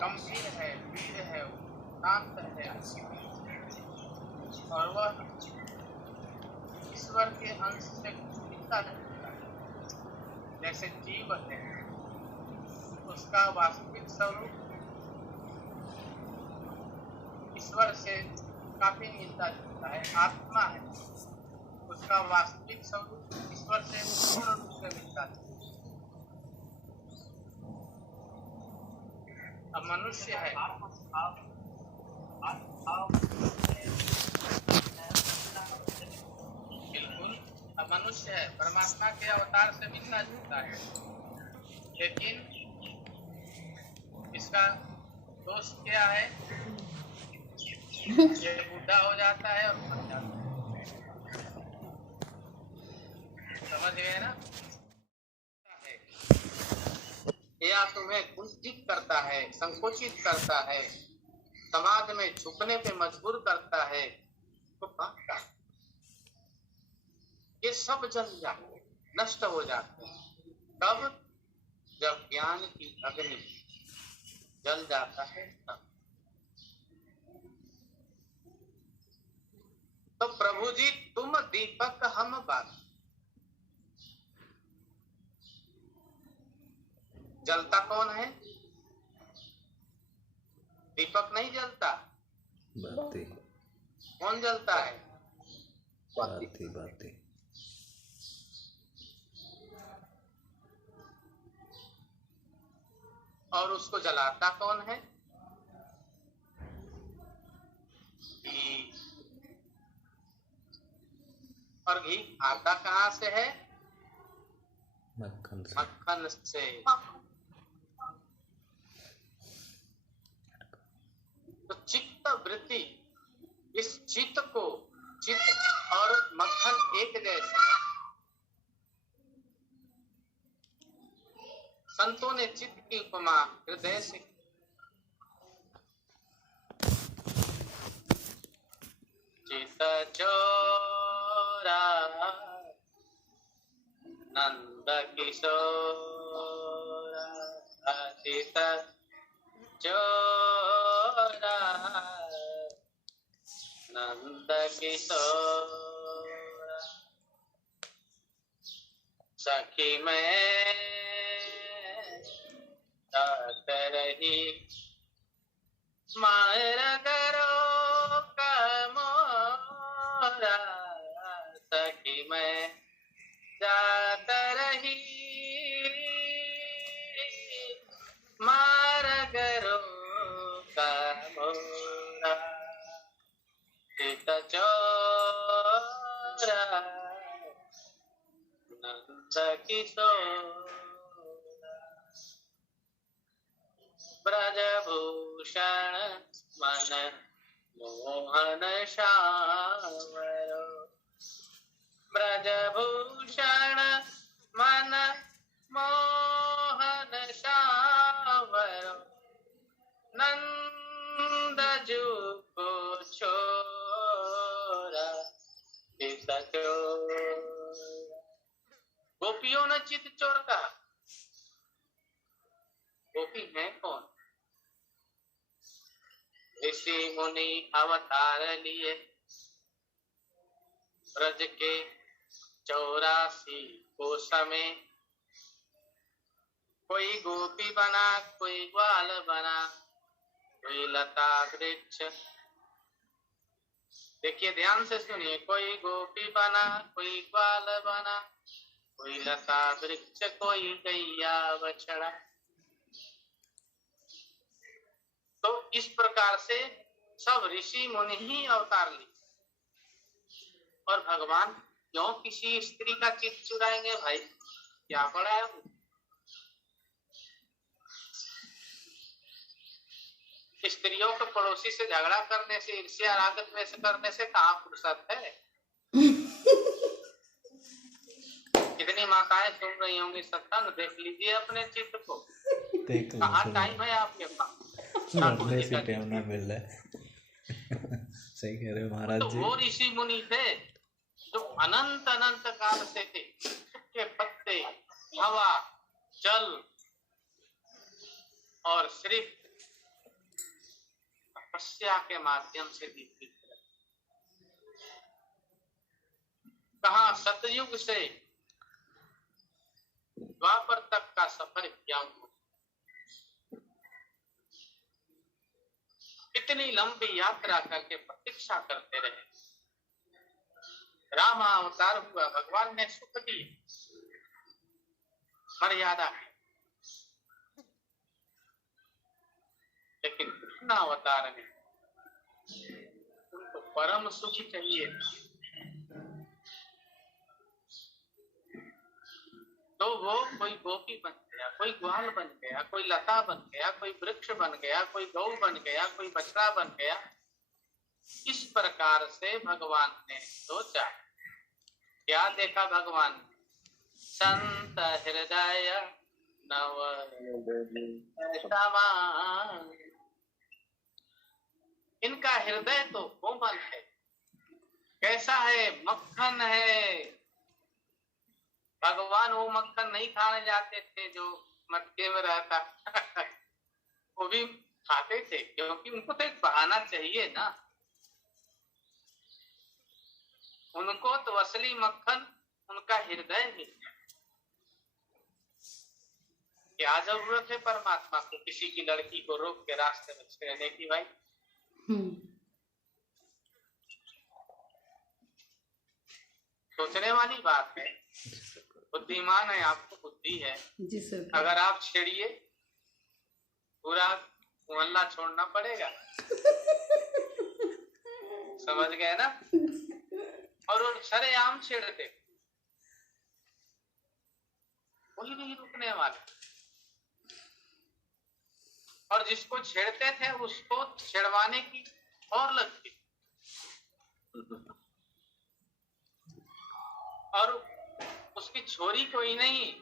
गंभीर है, वीर है, शांत है और वह ईश्वर के अंश से मिलता जुलता है। जैसे जीव है, उसका वास्तविक स्वरूप ईश्वर से काफी मिलता जुलता है। आत्मा है, उसका वास्तविक स्वरूप ईश्वर से पूर्ण रूप से मिलता है। अब मनुष्य है, बिल्कुल अब मनुष्य है, परमात्मा के अवतार से मिलता जुलता है, लेकिन इसका दोष क्या है? ये बूढ़ा हो जाता है और मर जाता है। समझ गए ना? या तुम्हें कुंठित करता है, संकोचित करता है, समाज में झुकने पे मजबूर करता है, तो भागता है। ये सब जल जाते हैं, नष्ट हो जाते हैं। तब जब ज्ञान की अग्नि जल जाता है तब। तो प्रभु जी तुम दीपक हम बाती। जलता कौन है? दीपक नहीं जलता, बाती। कौन जलता है? बाती बाती। और उसको जलाता कौन है? घी। और घी आता कहाँ से है? मक्खन से। मक्खन से। तो चित्त वृत्ति, इस चित्त को, चित्त और मक्खन एक जैसे। संतों ने चित्त की उपमा हृदय से। चित्त चोरा नंद किशोरा, चित्त चोरा नंद किशोरा, सखी मैं जात रही मार करो कमोरा, सखी मैं जात रही मार करो कमोरा, चित्त चोरा नंद किशोरा, ब्रजभूषण मन मोहन श्यामरो, ब्रजभूषण मन मोहन श्यामरो, नंद जू को छोरा चित्त चोरा। गोपियों ने चित्त चोर कहा। गोपी है कौन? ऋषि मुनि अवतार लिए, ब्रज के 84 कोश में। कोई गोपी बना, कोई ग्वाल बना, कोई लता वृक्ष। देखिए ध्यान से सुनिए, कोई गोपी बना, कोई ग्वाल बना, कोई लता वृक्ष, कोई गैया बछड़ा। तो इस प्रकार से सब ऋषि मुनि ही अवतार लिए। और भगवान क्यों किसी स्त्री का चित्त चुराएंगे भाई? क्या पड़ा है? स्त्रियों को पड़ोसी से झगड़ा करने से, ईर्ष्या राग द्वेष करने से कहाँ फुर्सत है? कितनी माताएं सुन रही होंगी सत्संग, देख लीजिए अपने चित्त को। कहाँ टाइम है आपके पास? लड़ने से टाइम ना मिल रहा है। सही कह रहे हो महाराज जी। तो वो ऋषि मुनि थे जो अनंत अनंत काल से थे। के पत्ते, हवा, जल और सिर्फ तपस्या के माध्यम से दीपित रहे। कहा सतयुग से द्वापर तक का सफर क्या हुआ, कितनी लंबी यात्रा करके प्रतीक्षा करते रहे। राम अवतार हुआ, भगवान ने सुख दी, मर्यादा है, लेकिन कृष्ण अवतार में उनको परम सुख चाहिए। तो वो कोई गोपी बन गया, कोई ग्वाल बन गया, कोई लता बन गया, कोई वृक्ष बन गया, कोई गौ बन गया, कोई बछड़ा बन गया। इस प्रकार से भगवान ने सोचा। क्या देखा भगवान ने? संत हृदय नव समान। इनका हृदय तो कोमल है, कैसा है? मक्खन है। भगवान वो मक्खन नहीं खाने जाते थे जो मटके में रहता वो भी खाते थे, क्योंकि उनको तो एक बहाना चाहिए ना। उनको तो असली मक्खन उनका हृदय ही। क्या जरूरत है परमात्मा को किसी की लड़की को रोक के रास्ते में छेड़ने की? भाई सोचने वाली बात है। बुद्धिमान है, आपको बुद्धि है जी सर। अगर आप छेड़िए पूरा मोहल्ला छोड़ना पड़ेगा। समझ गए ना? और वो सरेआम छेड़ते, कोई नहीं रुकने वाले। और जिसको छेड़ते थे उसको छेड़वाने की और लगती। और उसकी छोरी को ही नहीं,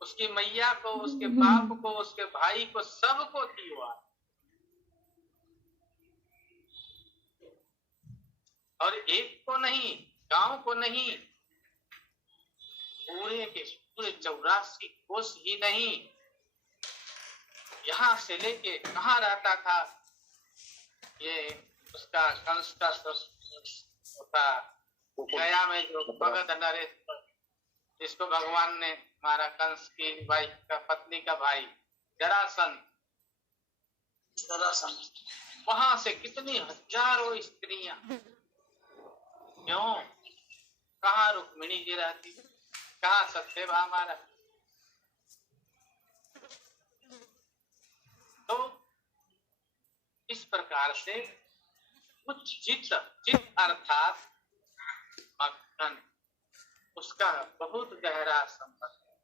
उसकी मैया को, उसके बाप को, उसके भाई को, सबको थी वो। और एक को नहीं, गांव को नहीं, पूरे के पूरे 84 कोस ही नहीं, यहाँ से लेके कहाँ रहता था ये उसका कंस का होता गया में जो भगत नरेश, जिसको भगवान ने मारा, कंस की भाई का पत्नी का भाई जरासंध। वहां से कितनी हजारों स्त्रियां, क्यों? कहाँ रुक्मिणी जी रहती, कहाँ सत्यभामा रहती। तो इस प्रकार से कुछ चित्त अर्थात मक्खन, उसका बहुत गहरा संबंध है।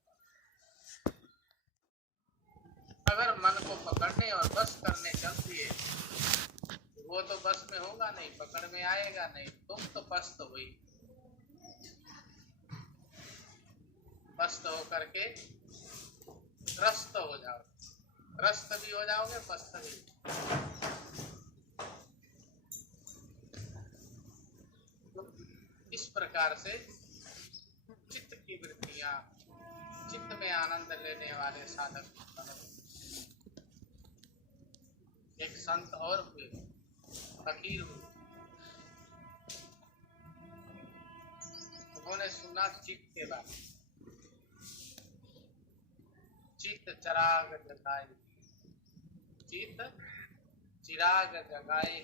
अगर मन को पकड़ने और बस करने चल दिए वो तो बस में होगा नहीं, पकड़ में आएगा नहीं। तुम तो पस्त हुई, पस्त हो करके त्रस्त हो जाओगे, त्रस्त भी हो जाओगे, पस्त भी। इस प्रकार से चित्त की वृत्तियां, चित्त में आनंद लेने वाले साधक। एक संत और हुए, फकीर हुए। उन्होंने सुना चित्त के बारे, चित्त चिराग जगाए, चित्त चिराग जगाए,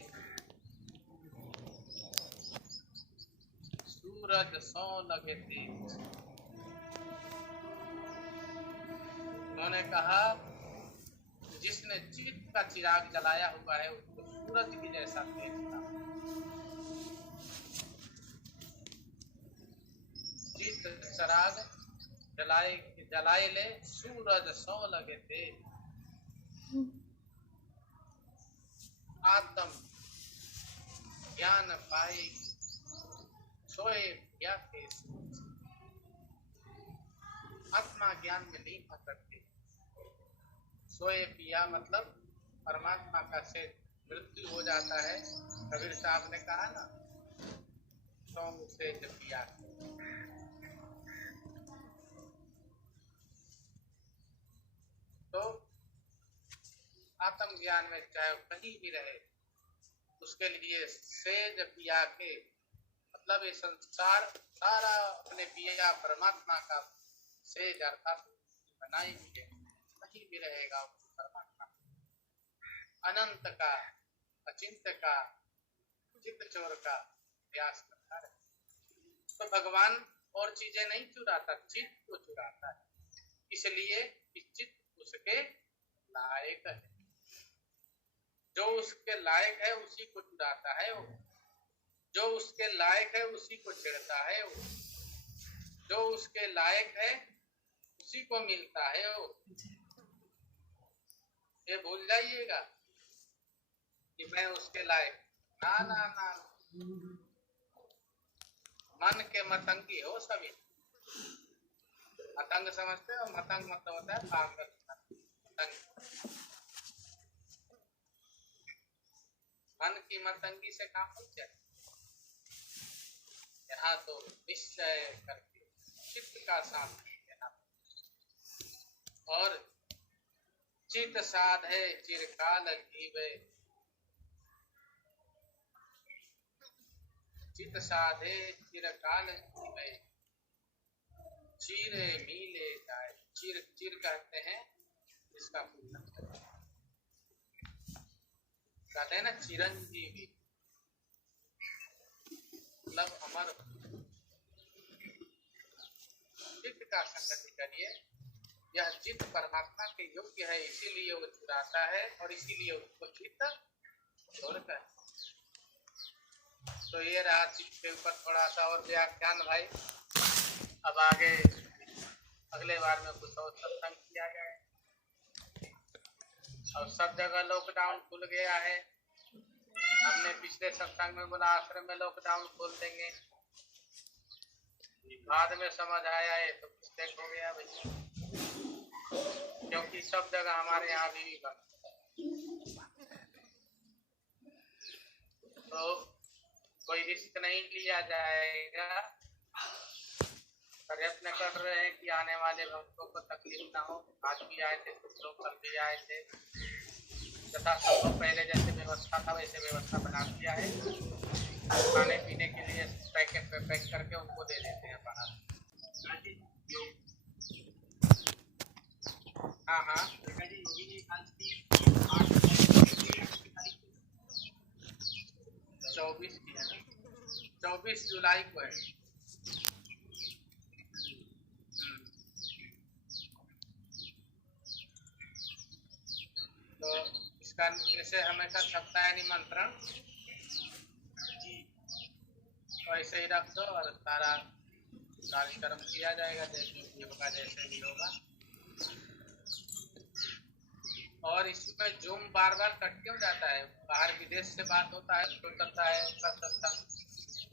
सूरज सौ लगे तेज। उन्होंने कहा जिसने चित्त का चिराग जलाया हुआ है उसको सूरज की जैसा तेज था। चित्त चिराग जलाए ले, सूरज सौ लगे तेज। आत्म ज्ञान पाए सोए क्या के। आत्मा ज्ञान में नहीं पकड़ते। सोए पिया मतलब परमात्मा का से मृत्यु हो जाता है। कबीर साहब ने कहा ना, सौंग से पिया। तो आत्म ज्ञान में चाहे कहीं भी रहे, उसके लिए सेज पिया के, मतलब ये संसार सारा अपने पिया परमात्मा का सेज अर्थात बनाई हुई है, वही भी रहेगा परमात्मा, अनंत का, अचिंत्य का, चित्त चोर का प्रयास करता है। तो भगवान और चीजें नहीं चुराता, चित्त को चुराता है, इसलिए चित्त उसके लायक है। जो उसके लायक है उसी को चुराता है वो, जो उसके लायक है उसी को छेड़ता है वो, जो उसके लायक है उसी को मिलता है वो। ये भूल जाइएगा कि मैं उसके लायक, ना ना ना, मन के मतंगी हो सभी। मतंग समझते हो? मतंग मतलब होता है पागल, मतंग। मन की मतंगी से काम हो जाए। यहाँ तो निश्चय करके चित्त का साथ देना, और चित्त साधे चिरकाल जीवे, चित्त साधे चिरकाल जीवे, चीरे मिले जाए। चिर, चिर कहते हैं इसका कहते हैं ना चिरंजीवी, मतलब अमर। चित्त का संगति करिए, यह चित्त परमात्मा के योग्य है, इसीलिए वो चुराता है और इसीलिए उसको चित्त छोड़ता है। तो ये रहा चित्त के ऊपर थोड़ा सा और व्याख्यान भाई। अब आगे अगले बार में कुछ और सत्संग किया जाए। और सब जगह लॉकडाउन खुल गया है। हमने पिछले सत्संग में बोला आश्रम में लॉकडाउन खोल देंगे, बाद में समझ आया है तो मिस्टेक हो गया भाई, क्योंकि सब जगह हमारे यहाँ भी बंद। तो कोई रिस्क नहीं लिया जाएगा। प्रयत्न कर रहे हैं कि आने वाले भक्तों को तकलीफ ना हो। आज भी आए थे कुछ लोग, कल भी आए थे, तथा सब लोग पहले जैसे व्यवस्था था वैसे व्यवस्था बना दिया है। खाने पीने के लिए पैकेट पे पैक करके उनको दे देते हैं बाहर। हाँ हाँ, 24 की है ना, 24 जुलाई को है। तो इसका जैसे हमेशा छपता है निमंत्रण, वैसे ही रख दो और सारा कार्यक्रम किया जाएगा जैसे भी होगा, जैसे भी होगा। और इसमें जूम बार बार कट क्यों जाता है? बाहर विदेश से बात होता है तो करता है उसका सत्संग,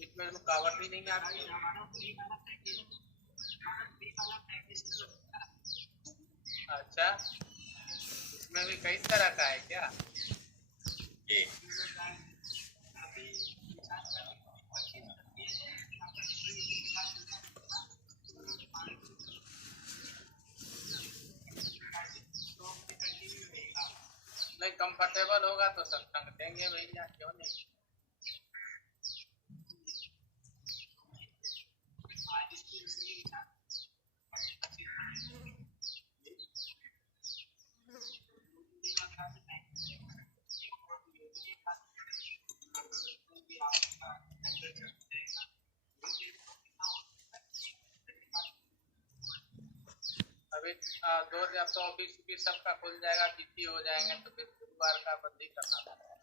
इसमें रुकावट भी नहीं आती है। अच्छा, इसमें भी कई तरह का है क्या? नहीं, कंफर्टेबल होगा तो सत्संग देंगे भैया, क्यों नहीं। अभी 2 जब तो ऑफिस भी सबका खुल जाएगा, बिजी हो जाएंगे, तो फिर गुरुवार का बंदी करना पड़ेगा।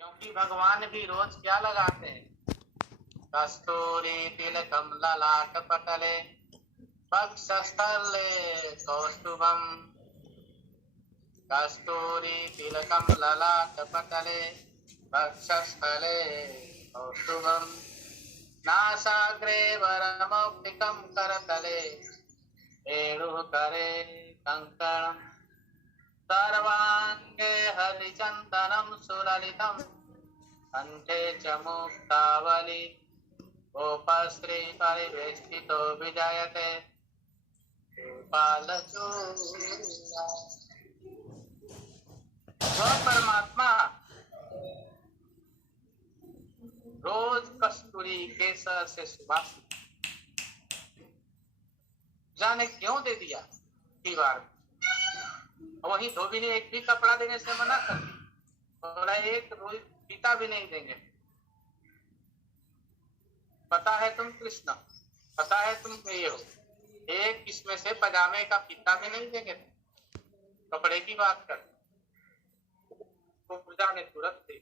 क्योंकि भगवान भी रोज क्या लगाते हैं? कस्तूरी तिलकम ललाट पटले वक्षस्थले कौस्तुभम, कस्तूरी तिलकम ललाट पटले वक्षस्थले कौस्तुभम, नासाग्रे वरमौक्तिकं करतले वेणुकरे कंकणं, सर्वांगे हरिचन्दनं सुललितं कंठे च मुक्तावली, गोपश्री परिवेष्टितो विजयते गोपालचूड़ा। वह परमात्मा रोज कस्तूरी केसर से सुवासित, जाने क्यों दे दिया दीवार। वही धोबी ने एक भी कपड़ा देने से मना कर दी, बोला एक रोज पीता भी नहीं देंगे। पता है तुम कृष्ण, पता है तुम ये हो, एक इसमें से पजामे का फीता भी नहीं देंगे, कपड़े की बात कर। तो प्रजा ने तुरंत दे,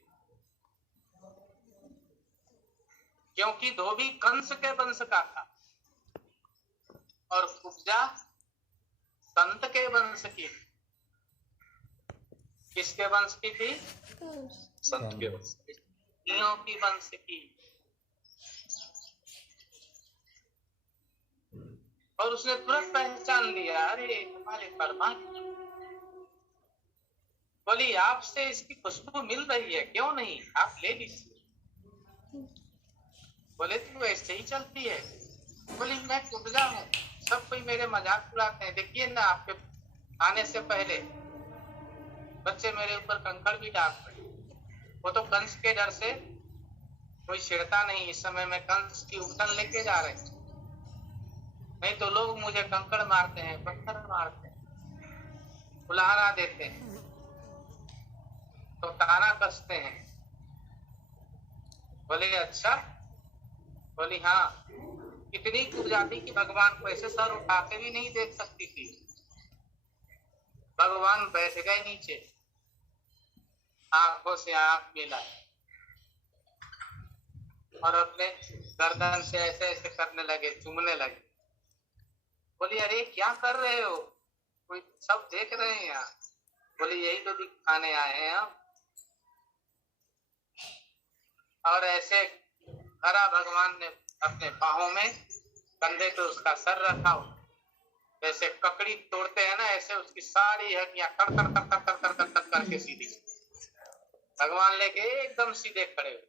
क्योंकि धोबी कंस के वंश का था और कुब्जा संत के वंश की। किसके वंश की थी? संत के वंश की वंश की। और उसने तुरंत पहचान लिया, अरे हमारे परमात्मा। बोली आपसे इसकी खुशबू मिल रही है, क्यों नहीं आप ले लीजिए। बोले तू ऐसे ही चलती है। बोली मैं कुब्जा हूँ, सब कोई मेरे मजाक उड़ाते हैं। देखिए ना, आपके आने से पहले बच्चे मेरे ऊपर कंकड़ भी डाल पड़े। वो तो कंस के डर से कोई छिड़ता नहीं। इस समय मैं कंस की उठन लेके जा रहे, नहीं तो लोग मुझे कंकड़ मारते हैं, पत्थर मारते हैं, उलाहना देते हैं, तो ताना कसते हैं। बोले अच्छा। बोली हाँ, इतनी कुजाती कि भगवान को ऐसे सर उठा के भी नहीं देख सकती थी। भगवान बैठ गए नीचे, आंखों से आंख मिलाए और अपने गर्दन से ऐसे ऐसे करने लगे, चूमने लगे। बोली अरे क्या कर रहे हो, कोई सब देख रहे हैं यहाँ। बोली यही तो दिखाने आए हैं हम। और ऐसे करा, भगवान ने अपने बाहों में कंधे पे उसका सर रखा, जैसे ककड़ी तोड़ते हैं ना, ऐसे उसकी सारी हड्डियां कर कर कर कर कर कर कर कर करके सीधी। भगवान लेके एकदम सीधे खड़े हुए।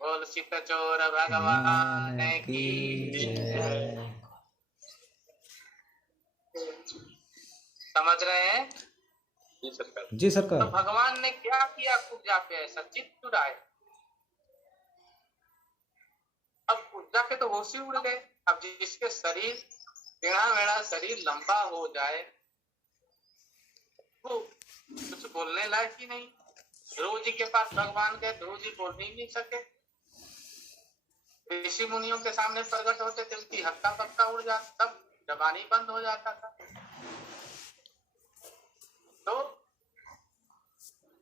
बोल सीता चोर भगवान की जय। समझ रहे हैं? जी सरकार। जी सरकार। तो भगवान ने क्या किया कुब्जा पे, ऐसा चित्त चुराए। अब कुब्जा के तो होश ही उड़ गए। अब जिसके शरीर टेढ़ा मेढ़ा शरीर लंबा हो जाए वो कुछ बोलने लायक ही नहीं। ध्रुव जी के पास भगवान गए, ध्रुव जी बोल ही नहीं सके। ऋषि मुनियों के सामने प्रकट होते थे, उनकी हक्का पक्का उड़ जाता, सब जबानी बंद हो जाता था। तो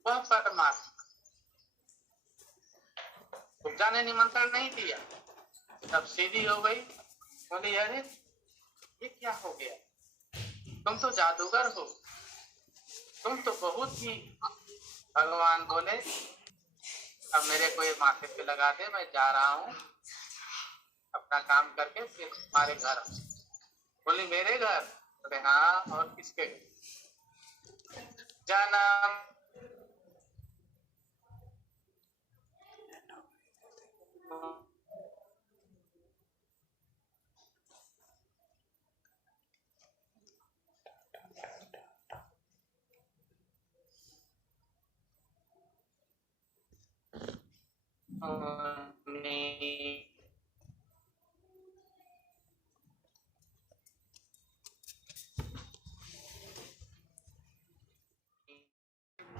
वह परमात्मा, कुब्जा ने निमंत्रण नहीं दिया, तब सीधी हो गई। बोली अरे ये क्या हो गया, तुम तो जादूगर हो, तुम तो बहुत ही। भगवान बोले अब मेरे को ये माथे पे लगा दे, मैं जा रहा हूँ अपना काम करके, फिर तुम्हारे घर। बोली मेरे घर? बोले हाँ, और किसके घर? जन्म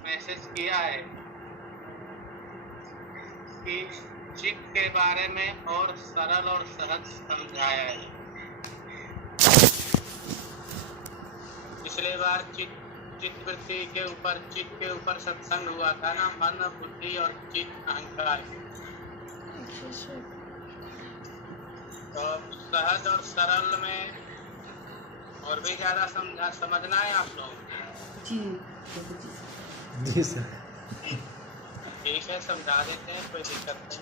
मैसेज किया है कि चित्त के बारे में और सरल और सहज समझाया है। पिछले बार चित्त वृत्ति के ऊपर, चित्त के ऊपर सत्संग हुआ था ना, मन बुद्धि और चित्त अहंकार। तो सहज और सरल में और भी ज्यादा समझना है आप लोग। जी सर। ठीक है, समझा देते हैं, कोई दिक्कत नहीं।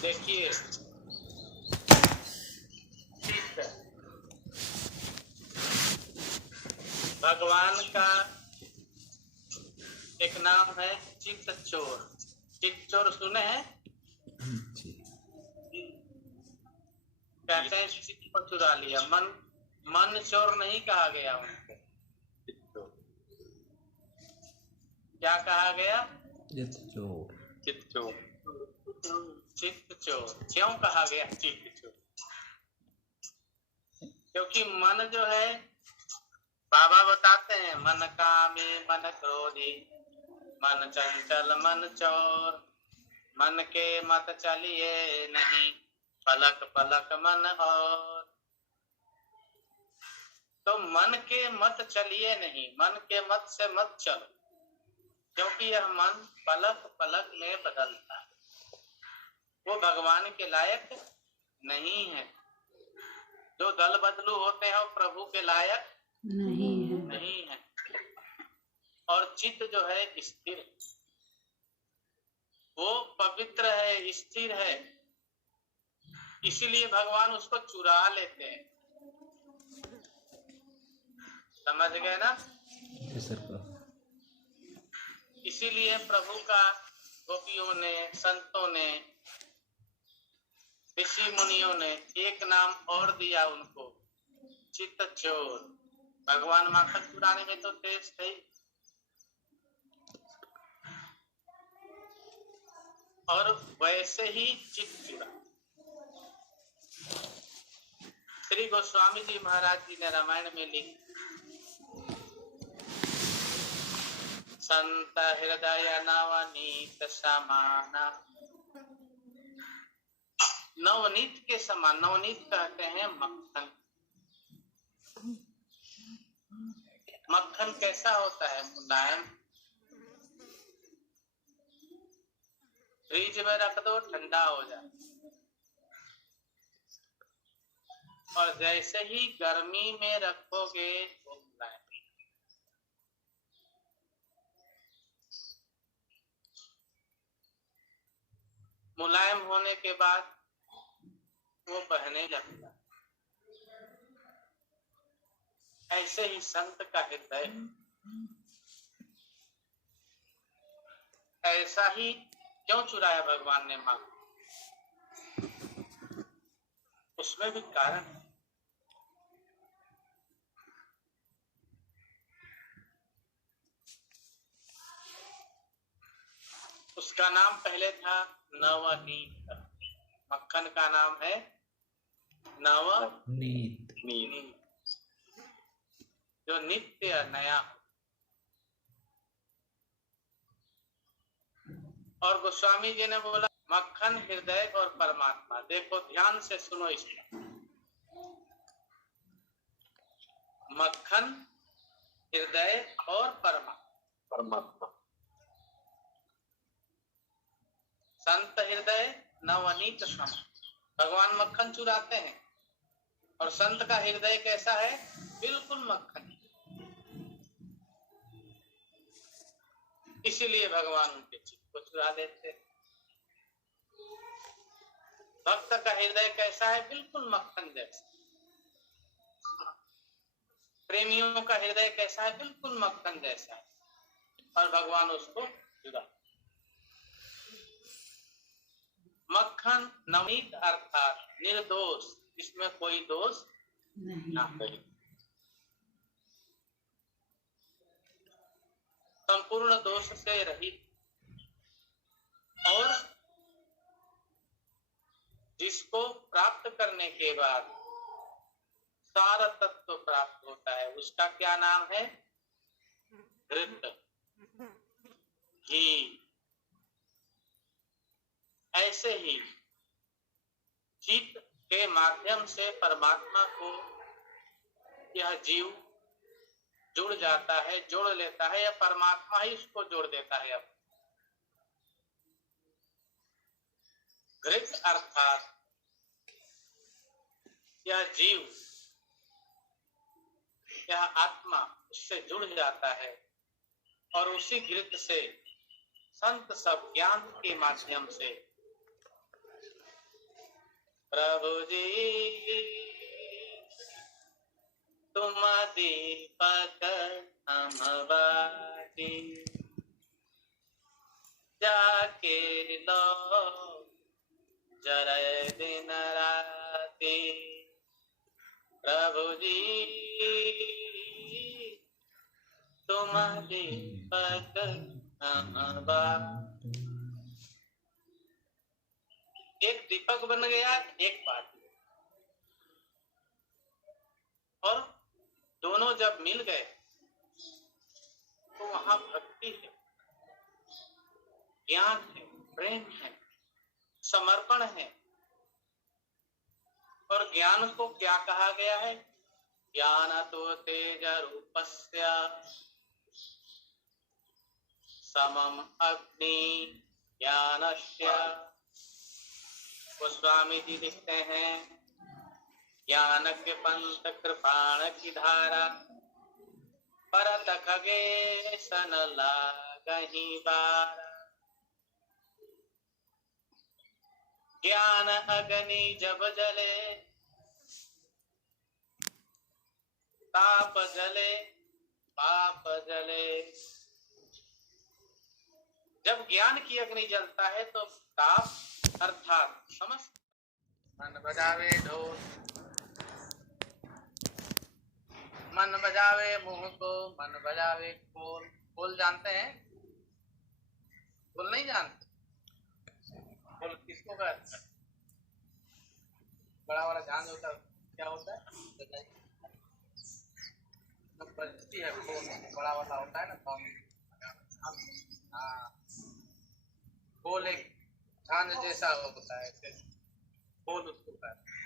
देखिए ठीक है, भगवान का एक नाम है चित्त चोर। चित्त चोर सुने हैं? कहते हैं चित्त को चुरा लिया। मन चोर नहीं कहा गया उनको। क्या कहा गया? चित्त चोर। चित्त चोर क्यों कहा गया चित्त चोर? क्योंकि मन जो है, बाबा बताते हैं, मन कामी मन क्रोधी मन चंचल मन चोर, मन के मत चलिए नहीं पलक पलक मन और। तो मन के मत चलिए नहीं, मन के मत से मत चलो, क्योंकि यह मन पलक पलक में बदलता है, वो भगवान के लायक नहीं है। जो दल बदलू होते हैं वो प्रभु के लायक नहीं है। और चित्त जो है स्थिर, वो पवित्र है, स्थिर है, इसीलिए भगवान उसको चुरा लेते हैं। समझ गए ना? इसीलिए प्रभु का गोपियों ने, संतों ने, ऋषि मुनियों ने एक नाम और दिया उनको, चित्त चोर। भगवान माखन चुराने में तो तेज थे, और वैसे ही चित्त चुरा। श्री गोस्वामी जी महाराज जी ने रामायण में लिखा, संत हृदय नवनीत समाना। नवनीत के समान, नवनीत कहते हैं मक्खन। मक्खन कैसा होता है? मुलायम। फ्रिज में रख दो ठंडा हो जाए, और जैसे ही गर्मी में रखोगे वो मुलायम। मुलायम होने के बाद वो बहने लगता। ऐसे ही संत का हृदय, ऐसा ही क्यों चुराया भगवान ने मां? उसमें भी कारण है। उसका नाम पहले था नवनीत, मक्खन का नाम है नवनीत, जो नित्य नया। और गोस्वामी जी ने बोला मक्खन हृदय और परमात्मा। देखो ध्यान से सुनो इसको, मक्खन हृदय और परमात्मा। संत हृदय नवनीत सम। भगवान मक्खन चुराते हैं, और संत का हृदय कैसा है? बिल्कुल मक्खन। इसीलिए भगवान उनके चित्त को चुरा देते। भक्त का हृदय कैसा है? बिल्कुल मक्खन जैसा। प्रेमियों का हृदय कैसा है? बिल्कुल मक्खन जैसा है, और भगवान उसको चुरा। मक्खन नवनीत अर्थात निर्दोष, इसमें कोई दोष नहीं, संपूर्ण दोष से रहित, और जिसको प्राप्त करने के बाद सारा तत्व प्राप्त होता है, उसका क्या नाम है? घृत, घी। ऐसे ही चित्त के माध्यम से परमात्मा को यह जीव जुड़ जाता है, जोड़ लेता है, या परमात्मा ही उसको जोड़ देता है। अब घृत अर्थात यह जीव, यह आत्मा उससे जुड़ जाता है, और उसी घृत से संत सब ज्ञान के माध्यम से प्रभु जी तुम दीपक हम बाती, जाके लो जरे दिन राती। प्रभु जी तुम दीपक एक दीपक बन गया, एक बात, और दोनों जब मिल गए तो वहां भक्ति है, ज्ञान है, प्रेम है, समर्पण है। और ज्ञान को क्या कहा गया है? ज्ञान तो तेज रूपस्य समम अग्नि ज्ञानस्य। गोस्वामी जी लिखते हैं, ज्ञान के पंथ कृपाण की धारा परत खगे सन लागहि बार। ज्ञान अग्नि जब जले ताप जले पाप जले। जब ज्ञान की अग्नि जलता है तो ताप अर्थात समस्त। मन बजावे ढोल, मन बजावे मुंह को, मन बजावे खोल। खोल जानते हैं? खोल नहीं जानते? खोल किसको कहते हैं? बड़ा वाला झांझ होता है, क्या होता है? बजती है खोल, बड़ा वाला होता है ना। हाँ, खोल एक झांझ जैसा होता है, खोल उसको कहते हैं।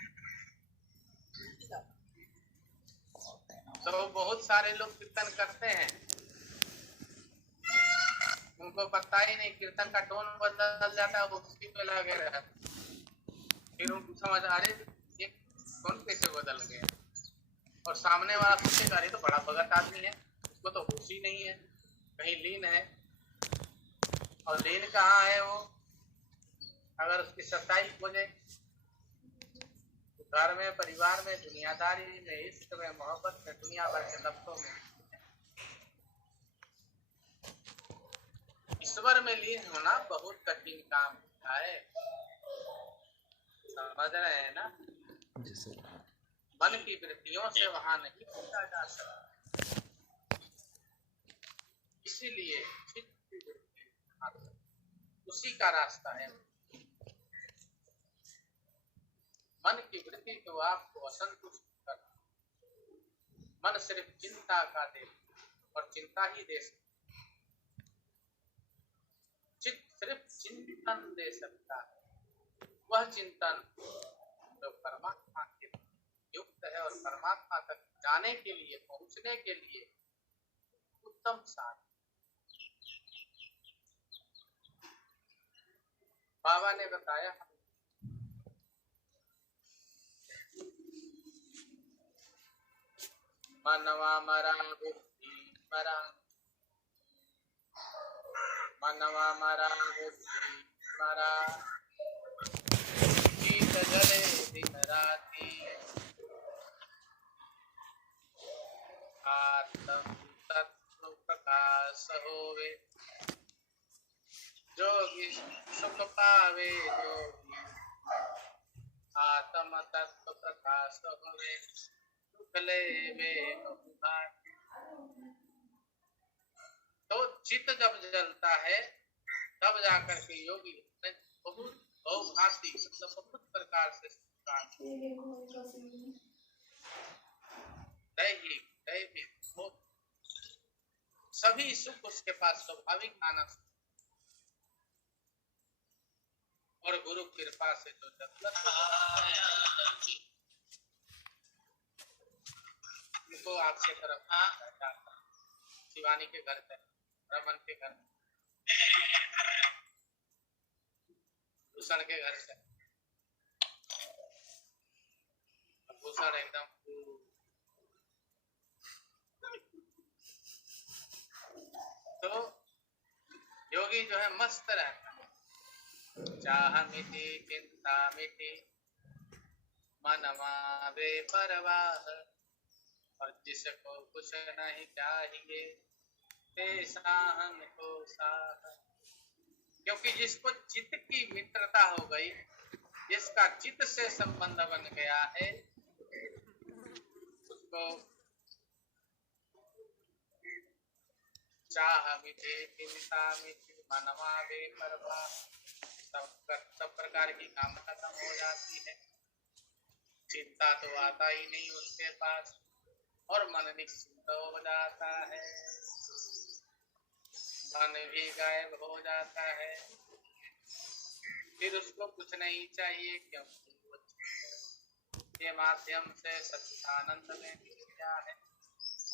तो बहुत सारे लोग कीर्तन करते हैं, उनको पता ही नहीं, कीर्तन का टोन बदल जाता है, उसी पे लगे रहते। फिर उनको समझ आ रही ये टोन कैसे बदल गया। और सामने वाला सोचेगा अरे तो बड़ा भगत आदमी है, उसको तो होश ही नहीं है, कहीं लीन है। और लीन कहाँ है वो? अगर उसकी सच्चाई खोजे घर में, परिवार में, दुनियादारी में, इश्क में, मोहब्बत में, दुनिया भर के लफ्जों में, ईश्वर में लीन होना बहुत कठिन काम है। समझ रहे हैं ना? मन की वृत्तियों से वहां नहीं पहुंचा जा सकता। इसीलिए उसी का रास्ता है। मन की वृत्ति तो आपको असंतुष्ट करना। मन सिर्फ चिंता का दे और चिंता ही दे सकता। चित्त सिर्फ चिंतन दे सकता है, वह चिंतन जो परमात्मा के युक्त है और परमात्मा तक जाने के लिए, पहुंचने के लिए उत्तम साधन। बाबा ने बताया, मनवा मरा बुद्धि मरा, मनवा मरा बुद्धि मरा, शीत जले दिन राति, आत्म तत्व प्रकाश होवे, जोगी सुख पावे जोगी, आत्म तत्व प्रकाश होवे, दुख लेवे बहुभाग्य। तो चित्त जब जलता है तब जाकर के योगी बहुत बहुभांति, मतलब बहुत प्रकार से दैहिक दैविक सभी सुख उसके पास स्वाभाविक आनंद। और गुरु कृपा से जो उनको आपके तरफ शिवानी के घर से, रमन के घर, भूषण के घर से, भूषण एकदम तो योगी जो है मस्त रहता है। चाह मिटी चिंता मिटी मनवा बेपरवाह, और जिसको कुछ नहीं चाहिए तेसा हमको साह। क्योंकि जिसको चित्त की मित्रता हो गई, जिसका चित्त से संबंध बन गया है, उसको चाह मिटे चिंता मिटे मनवा वे परवा, सब प्रकार की कामना खत्म हो जाती है, चिंता तो आता ही नहीं उसके पास, और मन निश्चिंत हो जाता है, मन भी गायब हो जाता है, फिर उसको कुछ नहीं चाहिए, क्योंकि वो के माध्यम से सच्चिदानंद में मिल गया है,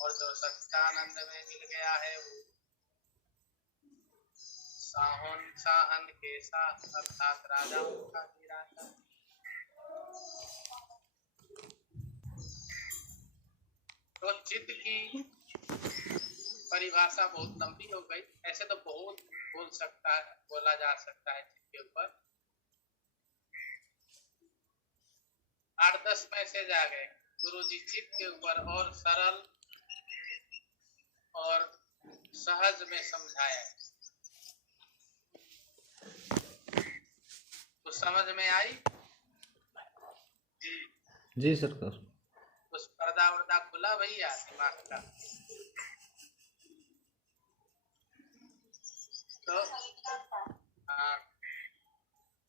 और जो सच्चिदानंद में मिल गया है वो साहन के साथ अर्थात राजाओं का भी राजा। तो चित्त की परिभाषा बहुत लंबी हो गई, ऐसे तो बहुत बोला जा सकता है चित्त के ऊपर। 8-10 मैसेज आ गए गुरु जी चित्त के ऊपर, और सरल और सहज में समझाया, तो समझ में आई जी सरकार। उस पर्दा वर्दा खुला भैया दिमाग का। तो हाँ,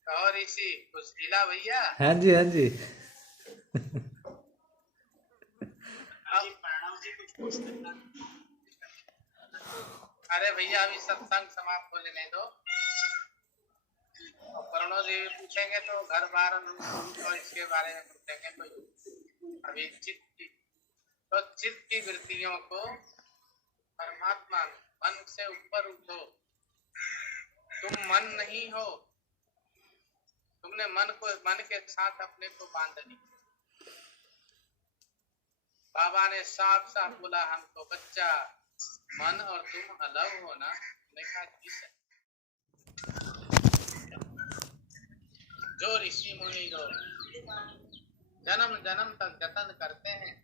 और इसी कुछ हिला भैया। हाँ जी हाँ जी। अरे भैया अभी सत्संग समाप्त हो लेने दो, प्रणव जी पूछेंगे तो घर बार तो इसके बारे में पूछेंगे, तो अभी चित्त की वृत्तियों को परमात्मा मन से ऊपर उठो, तुम मन नहीं हो, तुमने मन के साथ अपने को बांध ली। बाबा ने साफ साफ बोला हमको, बच्चा मन और तुम अलग हो ना। मैंने कहा जी सर। जो ऋषि मुनि लोग जन्म जन्म तक जतन करते हैं,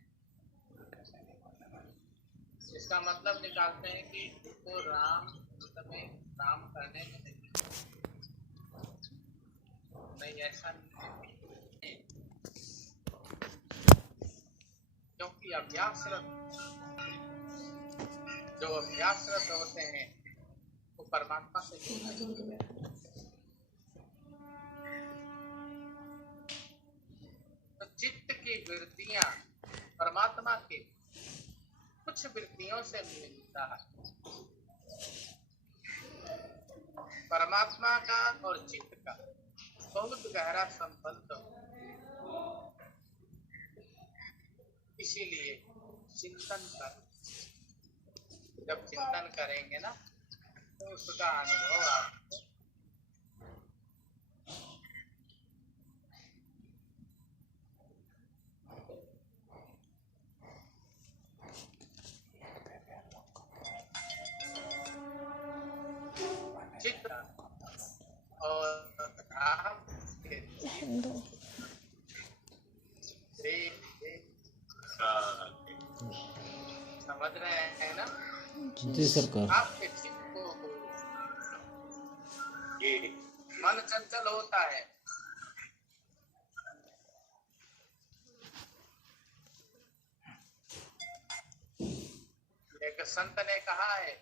इसका मतलब निकालते हैं कि वो राम में काम करने में नहीं, ऐसा नहीं, क्योंकि अभ्यासरत जो अभ्यासरत होते हैं वो परमात्मा से जुड़ते हैं। तो चित्त की वृत्तियां परमात्मा के कुछ वृत्तियों से मिलता है। परमात्मा का और चित्त का बहुत गहरा संबंध हो, इसीलिए चिंतन कर, जब चिंतन करेंगे ना तो उसका अनुभव आपको चित्त और आप समझ रहे हैं ना जी सरकार। आपके चित्त को मन चंचल होता है, एक संत ने कहा है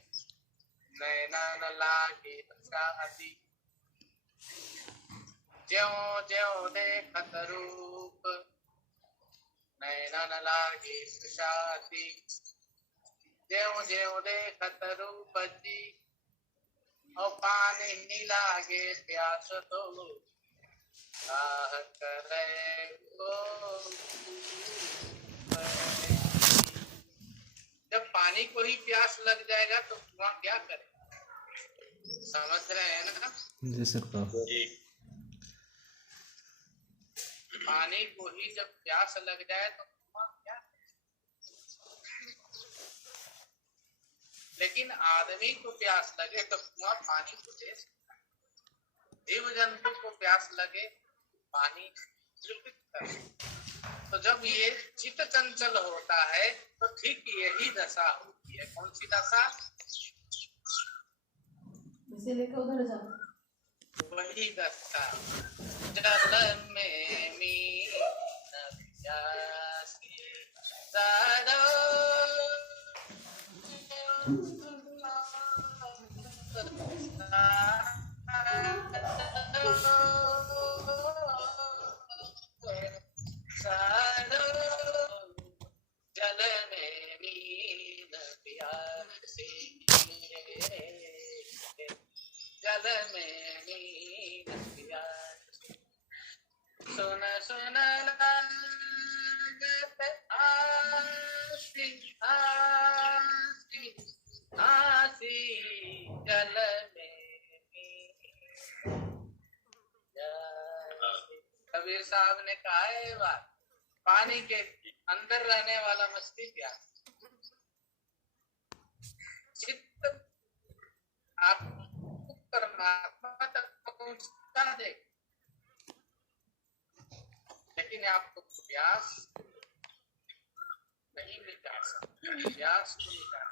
नैना न लागे अति, ज्यों ज्यों देखत रूप, नैना न लागे अति, ज्यों ज्यों देखत रूप जी, और पानी नहीं लागे प्यास तो आह करे को। जब पानी को ही प्यास लग जाएगा तो कुआं क्या करे, समझ रहे हैं ना। जी सरकार। पानी को ही जब प्यास लग जाए तो कुआं क्या करे। लेकिन आदमी को प्यास लगे तो कुआं पानी को दे सकता है, जीव जंतु को प्यास लगे पानी तृप्त करे। तो जब ये चित्त चंचल होता है तो ठीक यही दशा होती है। कौन सी दशा? इसे लेकर उधर जाओ। वही दशा जल में मीन प्यासी, कबीर साहब ने कहा है ये बात, पानी के अंदर रहने वाला मछली प्यास, चित्त आप परमात्मा तक पहुंचा दे, लेकिन आपको प्यास नहीं मिटा सकता। प्यास को मिटा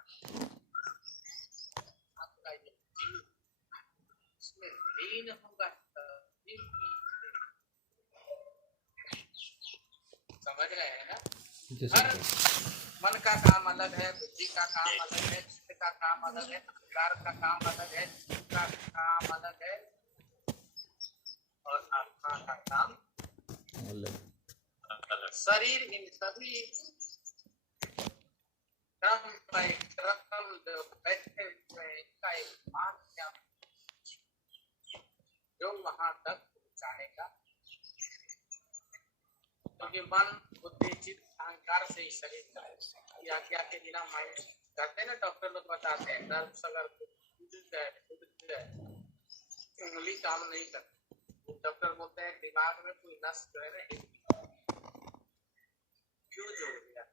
आपका ये जीव इसमें लीन होगा, समझ रहे हैं ना। हर मन का काम अलग है, बुद्धि का काम अलग है, चित्त का काम अलग है, अहंकार का काम अलग है, जीव का काम अलग है, और आत्मा का काम अलग। शरीर इन सभी क्रम जो बैठे हुए इनका एक माध्यम जो वहां तक पहुंचाएगा, क्योंकि मन बुद्धि चित्त अहंकार से ही शरीर का है। आज्ञा के बिना माइंड कहते हैं ना, डॉक्टर लोग बताते हैं नर्व्स अगर उंगली काम नहीं करती, डॉक्टर बोलते हैं दिमाग में कोई नस जो है ना क्यों जोड़ दिया,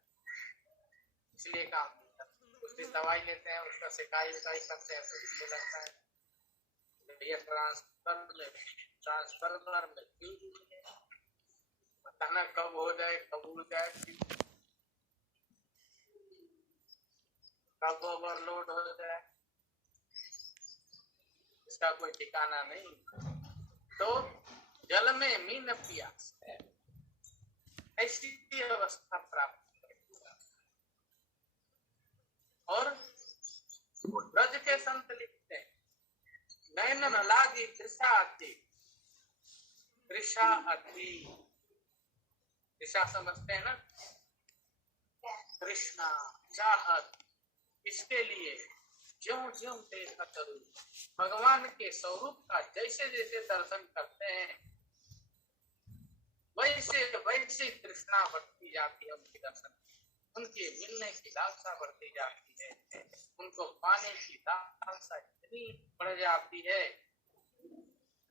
इसलिए काम नहीं करता। उसकी दवाई लेते हैं, उसका सिकाई उकाई करते हैं तो इसलिए लगता है ये ट्रांसफार्मर में क्यों जुड़ गया, पता ना कब हो जाए, कब उड़ जाए, कब ओवरलोड हो जाए, इसका कोई ठिकाना नहीं। तो जल में मीन प्यास है, ऐसी अवस्था प्राप्त और ब्रज के संत लिखते हैं, नैन न लागी तृषा अति, तृषा अति, तृषा समझते हैं ना, तृष्णा चाहत, इसके लिए ज्यों ज्यों देखत रूप, भगवान के स्वरूप का जैसे जैसे दर्शन करते हैं वैसे वैसे तृष्णा बढ़ती जाती है, उनके दर्शन, उनके मिलने की लालसा बढ़ती जाती है, उनको पाने की लालसा इतनी बढ़ जाती है,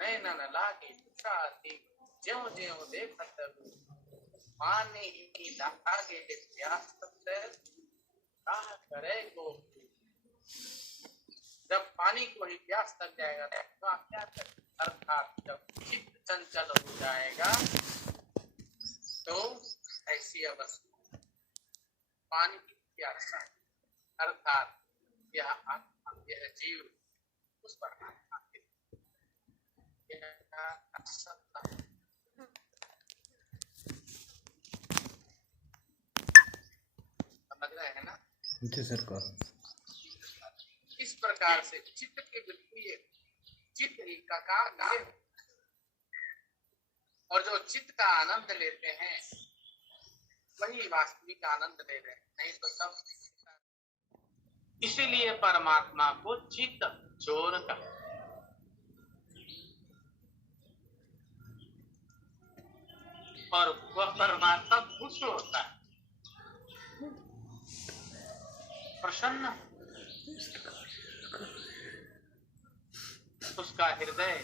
नैन न लागे तृषा अति, ज्यों ज्यों देखत रूप, पानी की लागे प्यास करे को, जब पानी को ही प्यास लग जाएगा तो आप क्या करें, अर्थात जब चित्त चंचल हो जाएगा तो ऐसी अवस्था पानी की प्यासा, अर्थात यह आत्मा, यह जीव उस परमात्मा के समझ रहे हैं ना जी सरकार। इस प्रकार से चित्त की वृत्ति, चित्त ही का काम है, और जो चित्त का आनंद लेते हैं वही वास्तविक आनंद ले रहे हैं, नहीं तो सब। इसीलिए परमात्मा को चित्त चोर का, और वह परमात्मा खुश होता है, प्रसन्न, उसका हृदय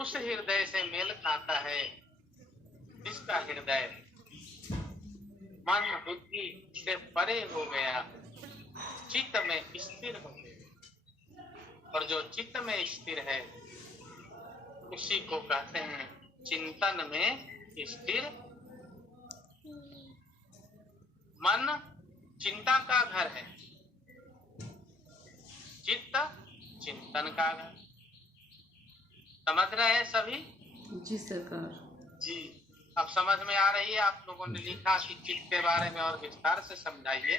उस हृदय से मेल खाता है जिसका हृदय मन बुद्धि से परे हो गया, चित्त में स्थिर हो गया, और जो चित्त में स्थिर है उसी को कहते हैं चिंतन में स्थिर। मन चिंता का घर है, चित्त चिंतन का घर। समझ रहे हैं सभी? जी सरकार। जी, अब समझ में आ रही है? आप लोगों ने लिखा कि चित्त के बारे में और विस्तार से समझाइए।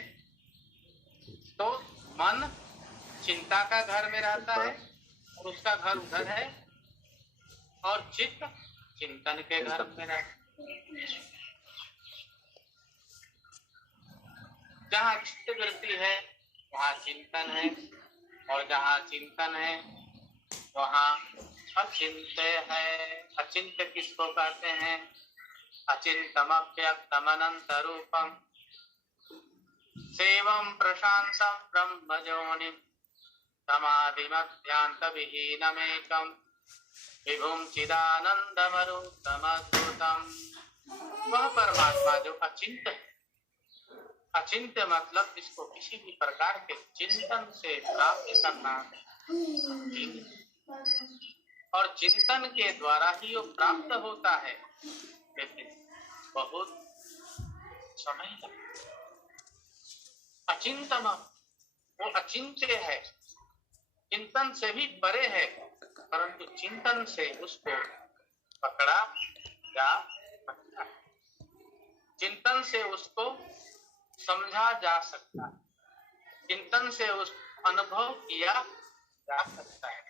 तो मन चिंता का घर में रहता है और उसका घर उधर है, और चित्त चिंतन के घर में रहता है। जहाँ चित्त वृत्ति है वहाँ चिंतन है, और जहाँ चिंतन है वहाँ अचिंत्य है। अचिंत्य किसको कहते हैं? अचिंतमप्यक्तम अनंत रूपम सेवम प्रशांतम ब्रह्मजोनिम समाधिमध्यांत विहीनमेकम विभुम चिदानंदमरूपमद्भुतम, वह परमात्मा जो अचिंत्य है। अचिंत्य मतलब इसको किसी भी प्रकार के चिंतन से प्राप्त करना और चिंतन के द्वारा ही वो प्राप्त होता है, लेकिन बहुत समय लगता है। अचिंतन वो अचिंत्य है, चिंतन से भी परे है, परंतु चिंतन से उसको पकड़ा जा सकता है, चिंतन से उसको समझा जा सकता है, चिंतन से उस अनुभव किया जा सकता है।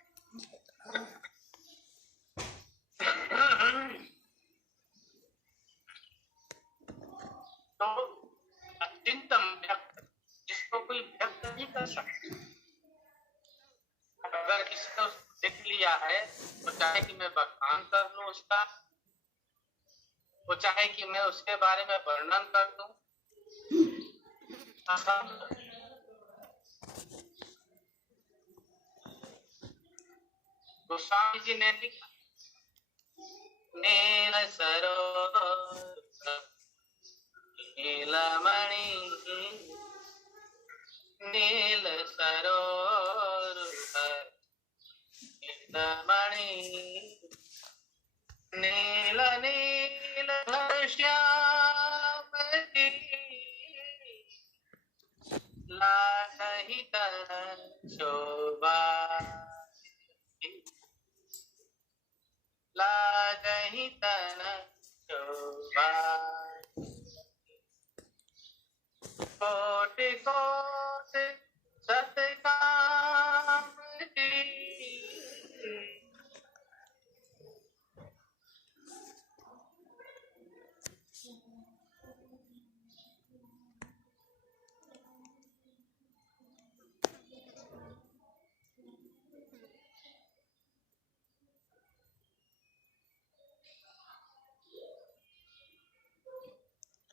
तो अचिंतन व्यक्त, जिसको कोई व्यक्त नहीं कर सकता, अगर किसी ने देख लिया है तो चाहे कि मैं बखान कर लूं उसका, वो चाहे कि मैं उसके बारे में वर्णन कर दूं, गोस्वामी जी ने लिखा, नील सरोवर नीलमणि, नील सरोवर नीलमणि, नील नील श्याम जी, लाही तन शोभा, लाही तन शोभा, कोटि कोटि सतकाम जी,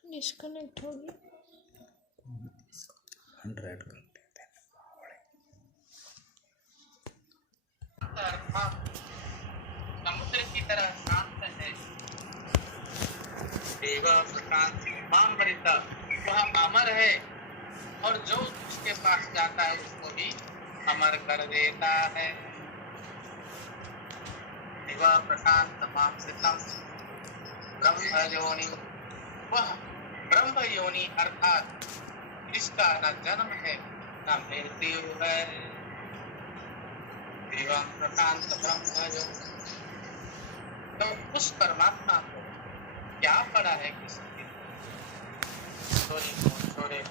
डिस्कनेक्ट हो गया। 100 कर देते हैं। समुद्र की तरह शांत है, देवा प्रकाश मामृत, वह अमर है और जो उसके पास जाता है उसको भी अमर कर देता है। देवा प्रशांत मामृतम ब्रह्म योनि, वह ब्रह्म योनि अर्थात जिसका न जन्म है न मृत्यु है। एवं प्रशांत ब्रह्म योनि, तो उस परमात्मा को क्या पड़ा है किसी के छोड़े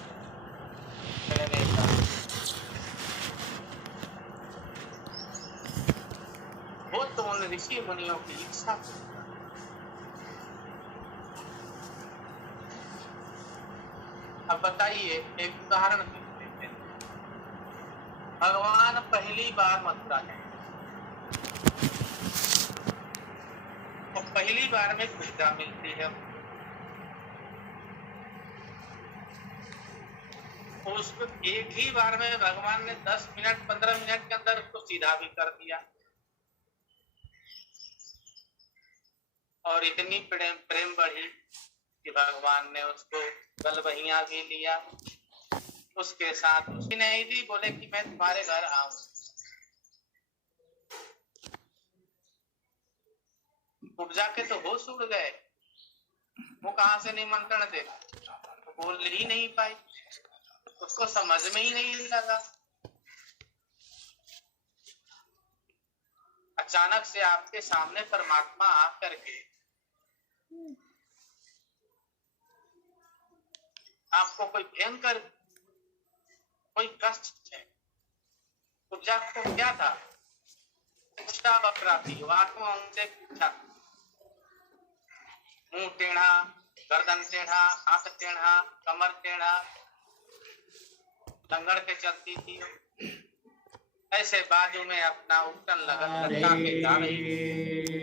वो तो उन ऋषि मुनियों की इच्छा थी। अब बताइए, एक उदाहरण देते हैं। भगवान पहली बार मथुरा गए, तो पहली बार में खुशदा मिलती है, उसको एक ही बार में भगवान ने 10 मिनट 15 मिनट के अंदर उसको सीधा भी कर दिया, और इतनी प्रेम बढ़ी कि भगवान ने उसको गलबहिया भी लिया, उसके साथ उसकी नहीं दी, बोले कि मैं तुम्हारे घर आऊं। उपजा के तो होश उड़ गए, वो कहां से निमंत्रण दे, बोल ही नहीं पाई, उसको समझ में ही नहीं लगा। अचानक से आपके सामने परमात्मा आकर के आपको कोई भयंकर कोई कष्ट है। उपजा को क्या था, इच्छा बकरा थी, वाकों उनसे पूछा, मुंह टेढ़ा, गर्दन टेढ़ा, हाथ टेढ़ा, कमर टेढ़ा, लंगड़ के चलती थी, ऐसे बाजू में अपना उठन लगन लटका के जा रही थी।